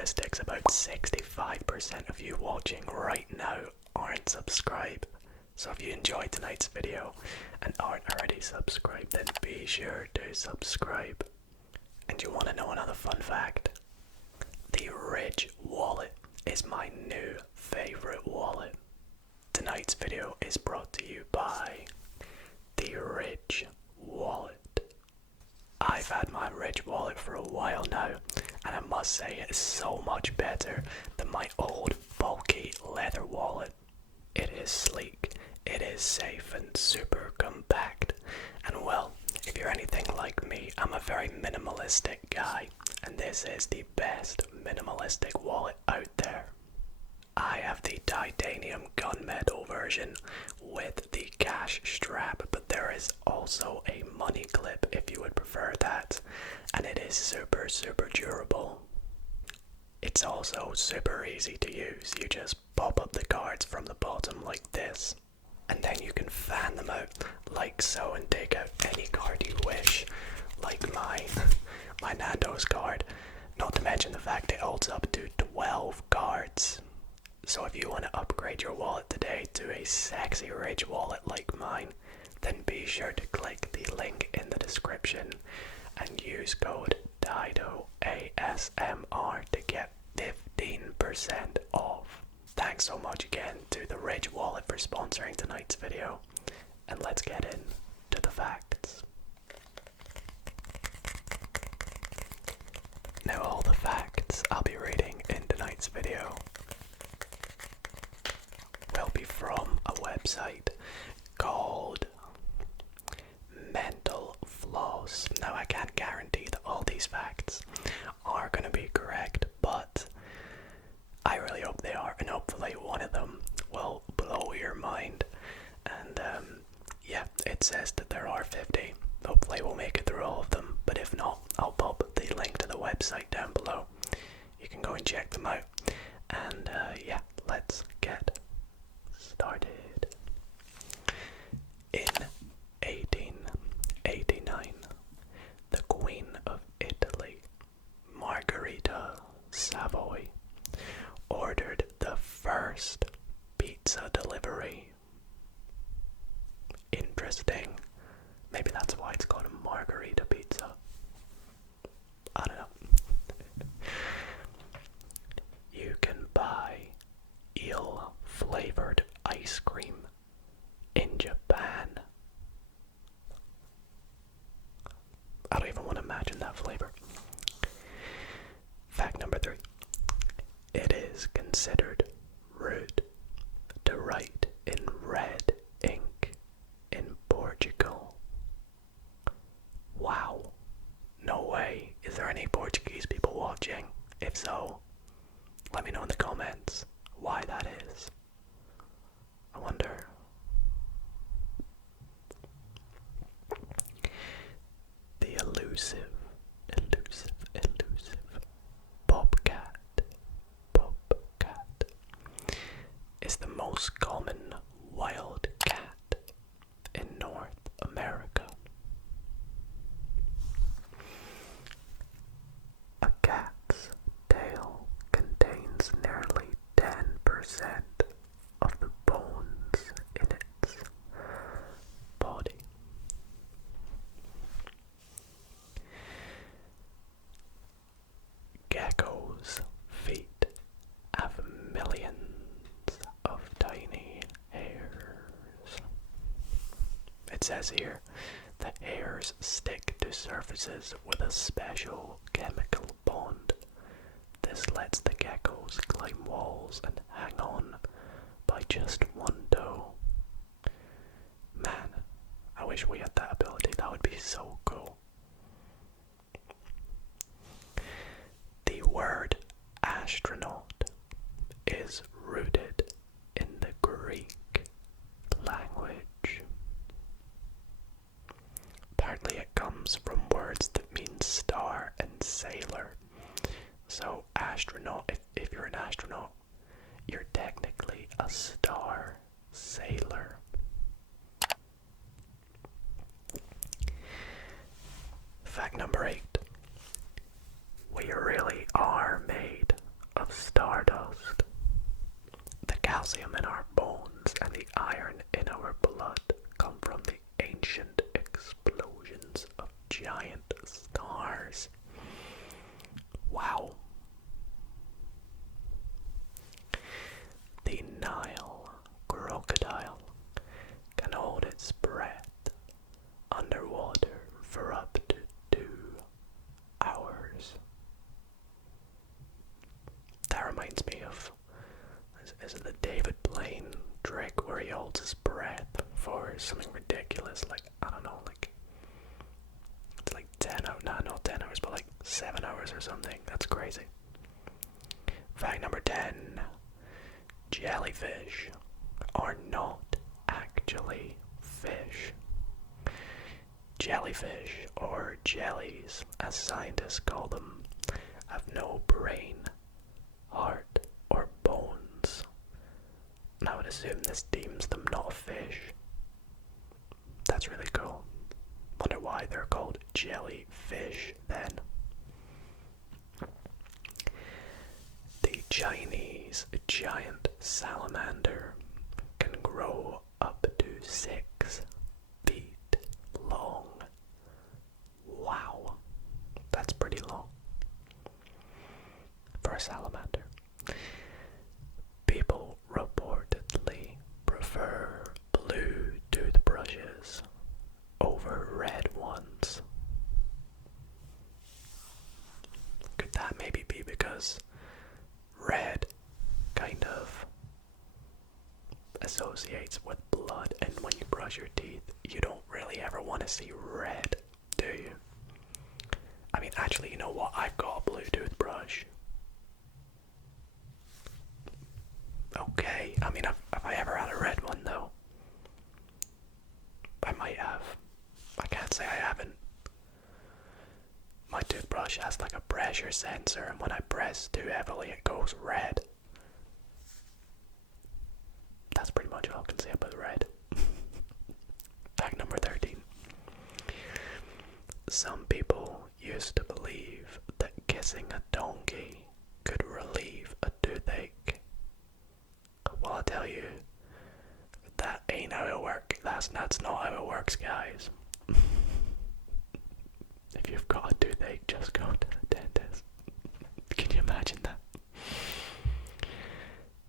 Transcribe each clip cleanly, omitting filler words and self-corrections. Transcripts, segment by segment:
statistics, about 65% of you watching right now aren't subscribed. So if you enjoyed tonight's video and aren't already subscribed, then be sure to subscribe. And you want to know another fun fact? The Ridge wallet is my new favorite wallet. Tonight's video is brought to you by the Ridge wallet. I've had my Ridge wallet for a while now, and I must say it is so much better than my old bulky leather wallet. It is sleek, it is safe and super compact, and well, if you're anything like me, I'm a very minimalistic guy, and this is the best minimalistic wallet out there. I have the titanium gunmetal version with the cash strap, but there is also a money clip if you would prefer that, and it is super durable. It's also super easy to use. You just pop up the cards from the bottom like this, and then you can fan them out like so and take out any card you wish, like my Nando's card, not to mention the fact it holds up to 12 cards. So if you want to upgrade your wallet today to a sexy Ridge wallet like mine, then be sure to click the link in the description and use code Dido ASMR to get 15% off. Thanks so much again to the Ridge wallet for sponsoring tonight's video, and let's get into the facts. Now all the facts I'll be reading in tonight's video will be from a website called Mental Floss. Now I can't guarantee that all these facts are going to be correct, but I really hope they are, and hopefully one of them will blow your mind. And yeah, it says that there are 50. Hopefully we'll make it through all of them, but if not, I'll pop the link to the website down below. You can go and check them out. And yeah, let's get started. In 1889, the Queen of Italy, Margherita Savoy, ordered the first pizza delivery. Interesting. Maybe that's why it's called a margherita pizza. I don't know. You can buy eel-flavored ice cream in Japan. I don't even want to imagine that flavor. Fact number 3. It is considered rude to write in red ink in Portugal. Wow. No way. Is there any Portuguese people watching? If so, let me know in the comments why that is. I wonder. The elusive bobcat is the most common wild cat in North America. A cat's tail contains nearly 10% of the bones in its body. Geckos' feet have millions of tiny hairs. It says here, the hairs stick to surfaces with a special chemical bond. This lets the geckos climb walls and hang on by just one toe. Man, I wish we had that ability. That would be so cool. The word astronaut is rooted in the Greek language. Apparently it comes from words that mean star and sailor. So astronaut, if you're an astronaut, you're technically a star sailor. something ridiculous, like, I don't know, like, it's like 10 hours, nah, not 10 hours, but like 7 hours or something. That's crazy. Fact number 10. Jellyfish are not actually fish. Jellyfish, or jellies as scientists call them, have no brain, heart, or bones. And I would assume this deems them not a fish. That's really cool. Wonder why they're called jellyfish then. The Chinese giant salamander can grow up to 6 feet long. Wow, that's pretty long for a salamander. People reportedly prefer blue toothbrushes over red ones. Could that maybe be because red kind of associates with blood, and when you brush your teeth, you don't really ever want to see red, do you? I mean, actually, you know what? I've got a blue toothbrush. Okay, I mean, have I ever had a red one, though? I might have. I can't say I haven't. My toothbrush has like a pressure sensor, and when I press too heavily, it goes red. That's pretty much all I can say about red. Fact number 13. Some people used to believe that kissing a donkey could relieve a toothache. Well, I'll tell you, that ain't how it works. That's not how it works, guys. If you've got a toothache, just go to the dentist. Can you imagine that?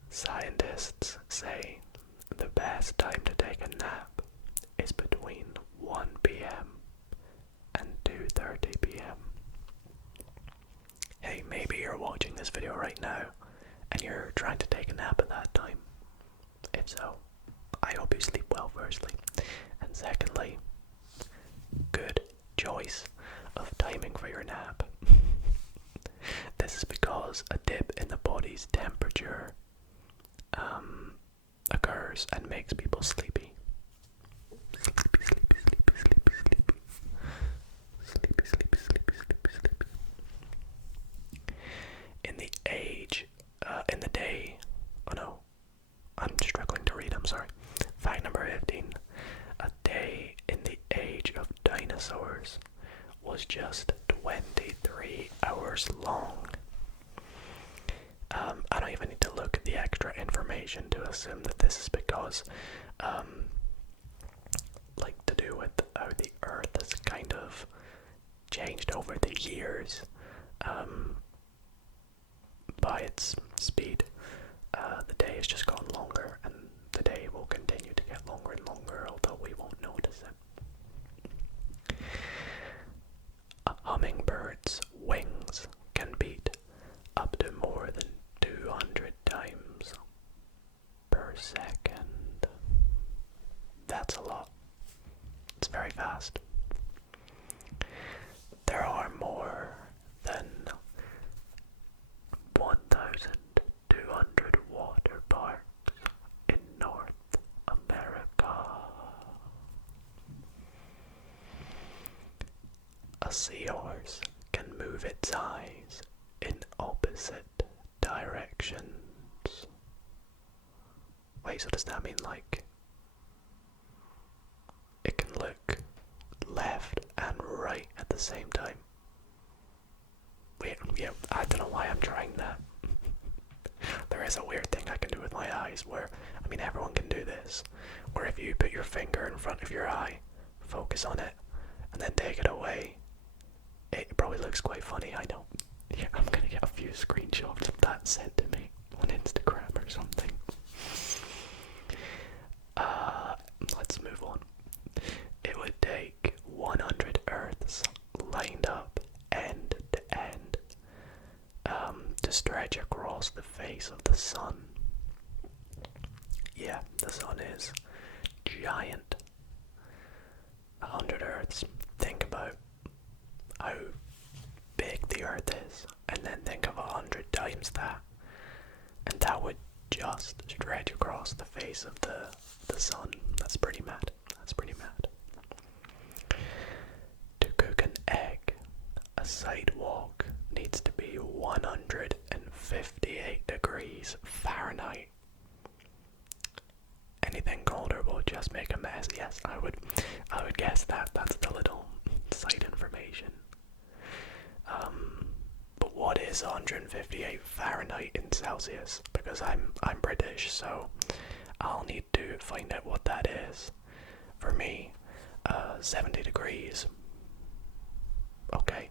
Scientists say the best time to take a nap is between 1 p.m. and 2:30 p.m. Hey, maybe you're watching this video right now and you're trying to take a nap at that time. If so, I hope you sleep well, firstly. And secondly, good choice of timing for your nap. This is because a dip in the body's temperature occurs and makes people sleepy. Sleepy, sleepy, sleepy, sleepy, sleepy. Sleepy, sleepy, sleepy, sleepy, sleepy. In the day, oh no, I'm struggling to read, I'm sorry. Fact number 15. A day in the age of dinosaurs was just 23 hours long. I don't even need to look at the extra information to assume that this is because, like, to do with how the Earth has kind of changed over the years, by its speed. The day has just gotten longer, and the day will continue to get longer and longer, although we won't notice it. A hummingbird's wings can beat up to more than 200 times per second. That's a lot. It's very fast. There are more than 1,200 water parks in North America. A seahorse can move its eyes in opposite directions. Wait, so does that mean like it can look left and right at the same time? Wait, yeah, I don't know why I'm trying that. There is a weird thing I can do with my eyes where, I mean, everyone can do this, where if you put your finger in front of your eye, focus on it, and then take it away, it probably looks quite funny, I know. Yeah, I'm gonna get a few screenshots of that sent to me on Instagram or something. Let's move on. It would take 100 Earths lined up end to end to stretch across the face of the sun. Yeah, the sun is giant, 100 Earths. Think about how big the Earth is, and then think of 100 times that, and that would just stretch across the face of the sun. That's pretty mad. That's pretty mad. To cook an egg, a sidewalk needs to be 158 degrees Fahrenheit. Anything colder will just make a mess. Yes, I would guess that. That's the little side information. But what is 158 Fahrenheit in Celsius? Because I'm British, so I'll need to find out what that is. For me, 70 degrees. Okay.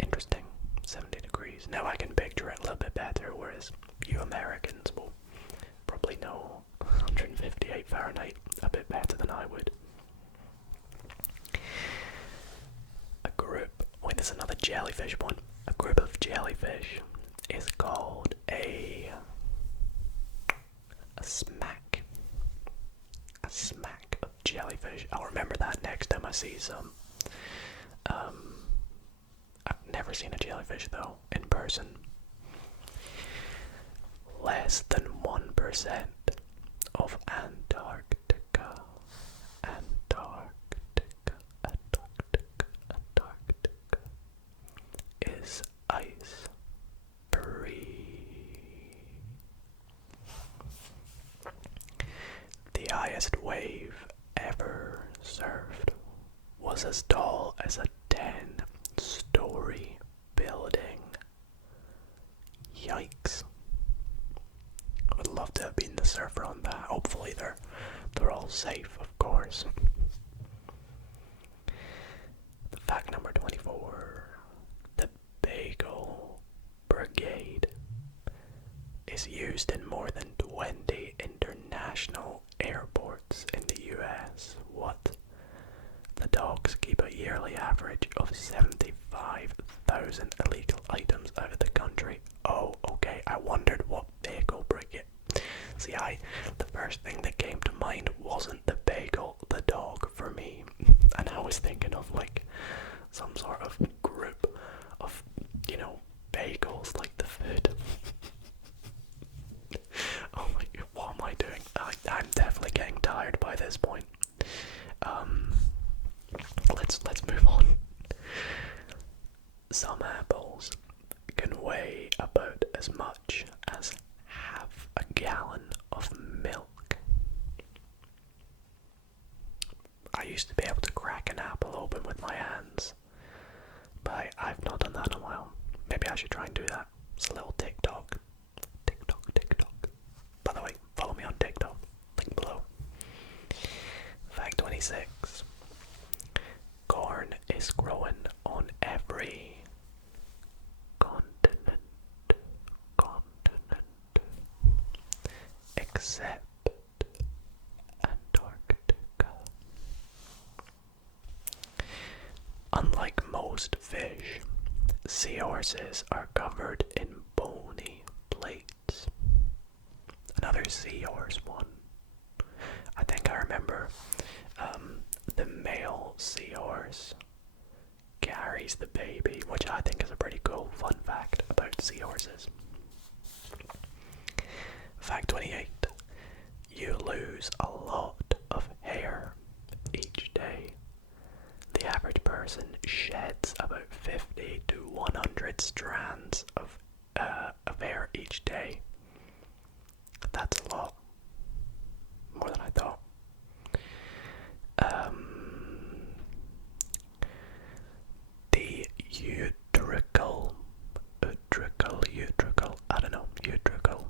Interesting. 70 degrees. Now I can picture it a little bit better, whereas you Americans will probably know 158 Fahrenheit a bit better than I would. A group, wait, there's another jellyfish one. A group of jellyfish is called a smack. A smack of jellyfish. I'll remember that next time I see some. I've never seen a jellyfish though, in person. Less than 1% of Antarctica is ice free. The highest wave ever surfed was as tall as a 10-story building. Yikes. I would love to have been the surfer on that. Hopefully they're all safe, of course. Fact number 24. The Bagel Brigade is used in more than 20 international airports in the US. What? The dogs keep a yearly average of 75,000 illegal items out of the country. Oh, okay, I wondered what bagel brigade. See, the first thing that came to mind wasn't the bagel, the dog for me. And I was thinking of like some sort of group of, bagels, like the food. Oh my god, what am I doing? I'm definitely getting tired by this point. Let's move on. Some apples can weigh about as much as half a gallon of milk. I used to be able to crack an apple open with my hands, but I've not done that in a while. Maybe I should try and do that. It's a little TikTok. By the way, follow me on TikTok. Link below. Fact 26. Corn is growing on every continent except Antarctica. Unlike most fish, seahorses are covered in bony plates. Another seahorse one. I think I remember the male seahorse carries the baby, which I think is a pretty cool fun fact about seahorses. Fact 28. You lose a lot of hair each day. The average person sheds about 50 to 100 strands of hair each day. That's a lot. More than I thought. The utricle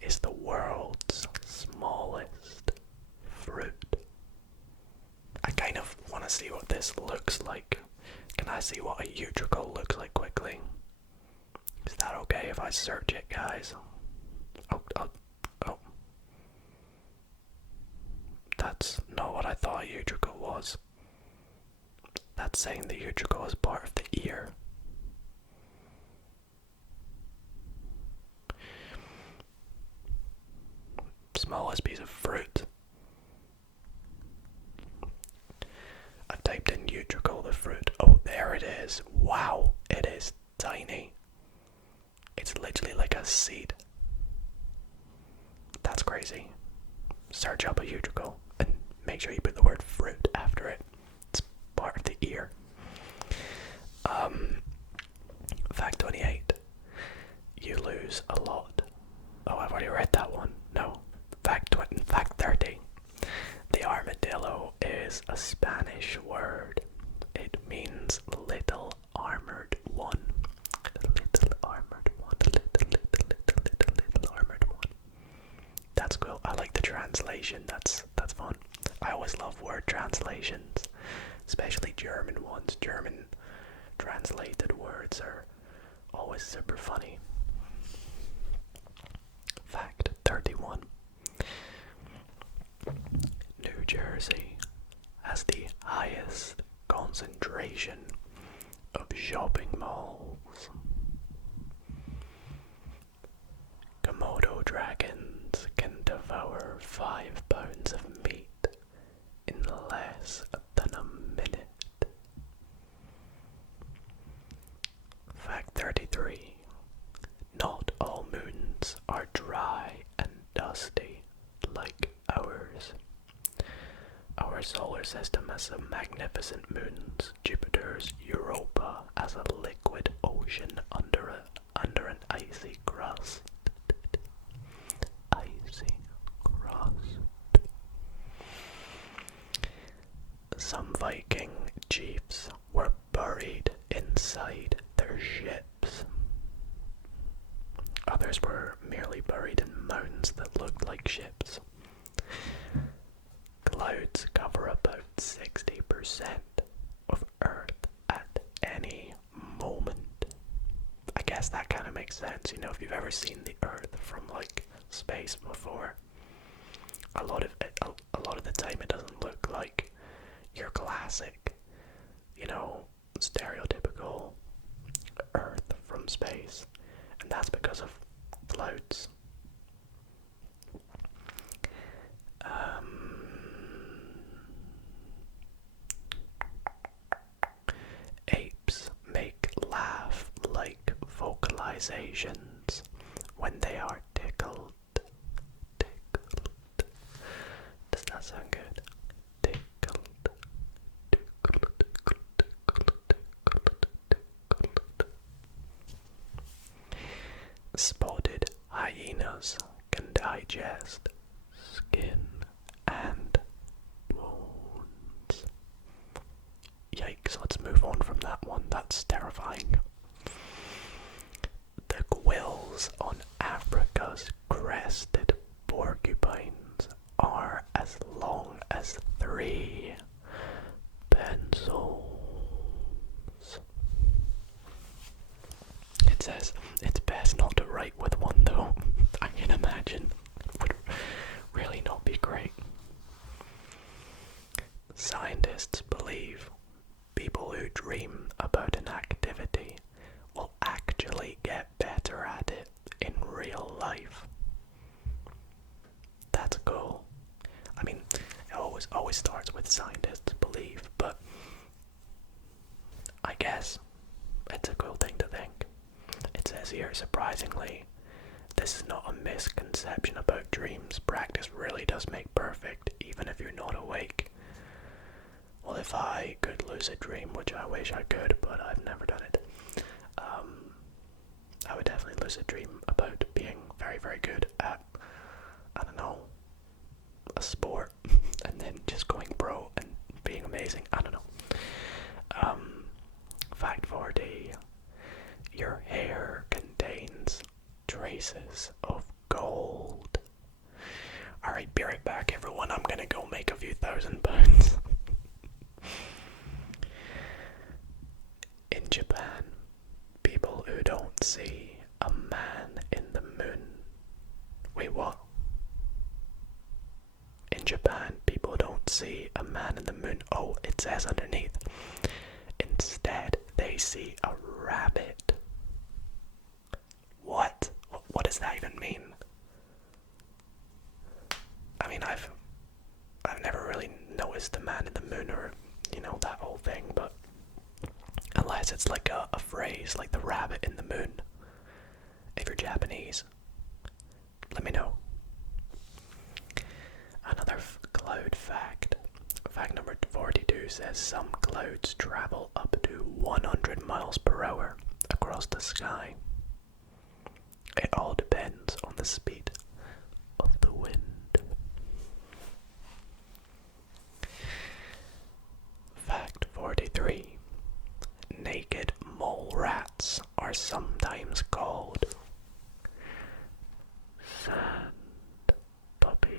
is the world's smallest fruit. I kind of want to see what this looks like. Can I see what a utricle looks like quickly? Is that okay if I search it, guys? Oh. That's not what I thought a utricle was. That's saying the utricle is part of the ear. Smallest piece of fruit. is, wow, it is tiny. It's literally like a seed. That's crazy. Search up a utricle and make sure you put the word fruit after it. It's part of the ear. Fact 28. You lose a lot. Oh, I've already read that one. No. Fact 30. The armadillo is a Spanish word. It means little armored one. Little armored one. Little armored one. That's cool. I like the translation. That's fun. I always love word translations, especially German ones. German translated words are always super funny. Fact 31. New Jersey has the highest concentration of shopping malls. Komodo dragons can devour 5 pounds of meat in less than a minute. Fact 33. Not all moons are dry and dusty like ours. Our solar system has some magnificent moons. Jupiter's Europa has a liquid ocean under an icy crust. Icy crust. Some Viking chiefs were buried inside their ships. Others were merely buried in mounds that looked like ships. Clouds cover about 60% of Earth at any moment. I guess that kind of makes sense, you know, if you've ever seen the Earth from like space before. A lot of the time it doesn't look like your classic, you know, stereotypical Earth from space, and that's because of clouds. Apes make laugh-like vocalizations when they are tickled. Does that sound good? Tickled. Spotted hyenas can digest skin and bones. Yikes, let's move on from that one. That's terrifying. The quills on Africa's crested porcupines are as long as 3 pencils. It says it's best not to write with one though. I can imagine. It would really not be great. Scientists believe people who dream about an activity will actually get better at it in real life. That's cool. I mean, it always starts with scientists believe, but I guess it's a cool thing to think. It says here, surprisingly, this is not a misconception about dreams. Practice really does make perfect, even if you're not awake. Well, if I could lucid dream, which I wish I could, but I've never done it, I would definitely lucid dream about being very, very good at, I don't know, a sport, and then just going pro and being amazing. I don't know. Fact 40. Your hair contains traces of gold. Alright, be right back, everyone. I'm gonna go make a few £1,000. In Japan, people who don't see a man in the moon. Wait, what? In Japan, people don't see a man in the moon. Oh, it says underneath. Instead, they see a rabbit. What? What does that even mean? I mean, I've never really noticed the man in the moon or, you know, that whole thing, but a unless it's like a phrase like the rabbit in the moon. If you're Japanese, let me know. Another cloud fact. Fact number 42 says some clouds travel up to 100 miles per hour across the sky. It all depends on the speed of the wind. Fact 43. Naked mole rats are sometimes called sand puppies.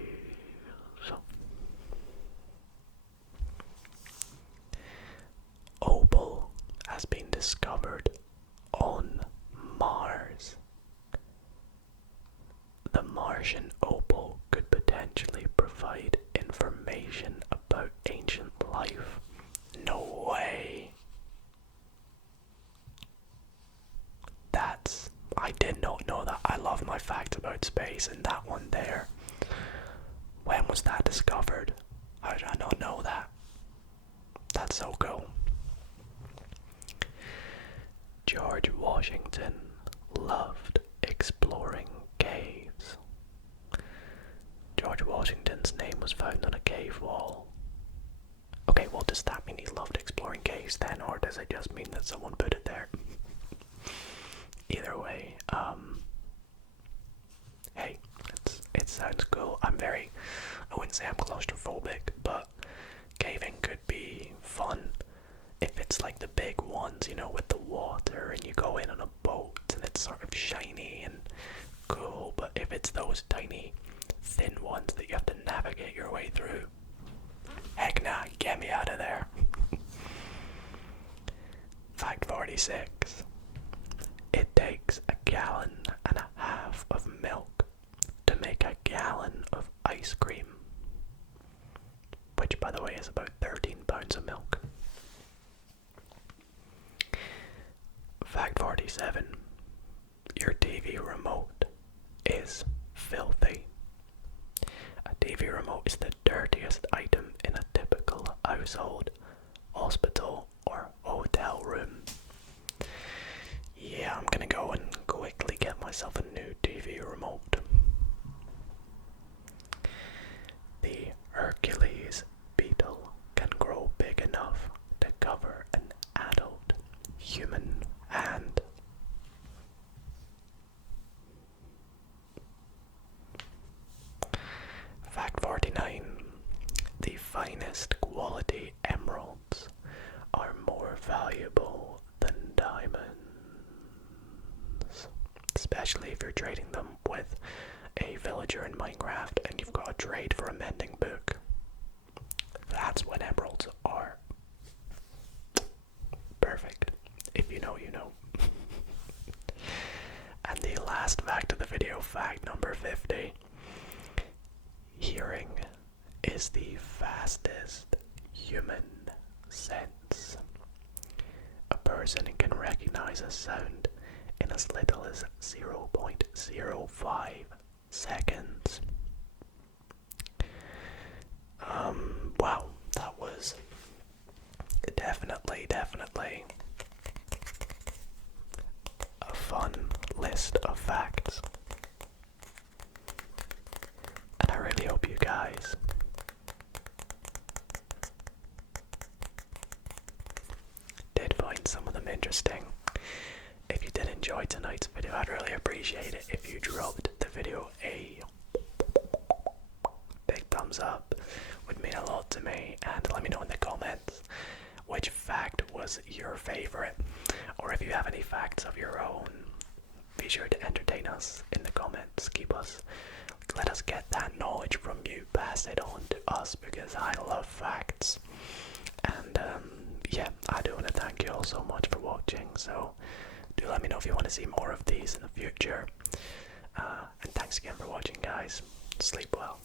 Opal has been discovered on Mars. The Martian opal could potentially provide information about ancient life. No way. I did not know that. I love my facts about space, and that one there. When was that discovered? How did I not know that? That's so cool. George Washington loved exploring caves. George Washington's name was found on a cave wall. Okay, well, does that mean he loved exploring caves then, or does it just mean that someone put it there? Either way, hey, it sounds cool. I wouldn't say I'm claustrophobic, but caving could be fun if it's like the big ones, you know, with the water and you go in on a boat and it's sort of shiny and cool. But if it's those tiny, thin ones that you have to navigate your way through, heck nah, get me out of there. Fact 46. It takes a gallon and a half of milk to make a gallon of ice cream, which by the way is about 13 pounds of milk. Fact 47. Your TV remote is filthy. A TV remote is the dirtiest item in a typical household, hospital, or hotel room. Yeah, I'm gonna go and quickly get myself a new TV remote. The Hercules beetle can grow big enough to cover an adult human hand. Fact 49. The finest quality emeralds are more valuable than diamonds. Especially if you're trading them with a villager in Minecraft and you've got a trade for a mending book. That's when emeralds are perfect. If you know, you know. And the last fact of the video, fact number 50. Hearing is the fastest human sense. A person can recognize a sound in as little as 0.05 seconds. Wow, that was definitely a fun list of facts. And I really hope you guys did find some of them interesting. If you did enjoy tonight's video, I'd really appreciate it if you dropped the video a big thumbs up. Would mean a lot to me, and let me know in the comments which fact was your favorite, or if you have any facts of your own, be sure to entertain us in the comments. Let us get that knowledge from you, pass it on to us, because I love facts. And yeah, I do want to thank you all so much for watching, so do let me know if you want to see more of these in the future. And thanks again for watching, guys. Sleep well.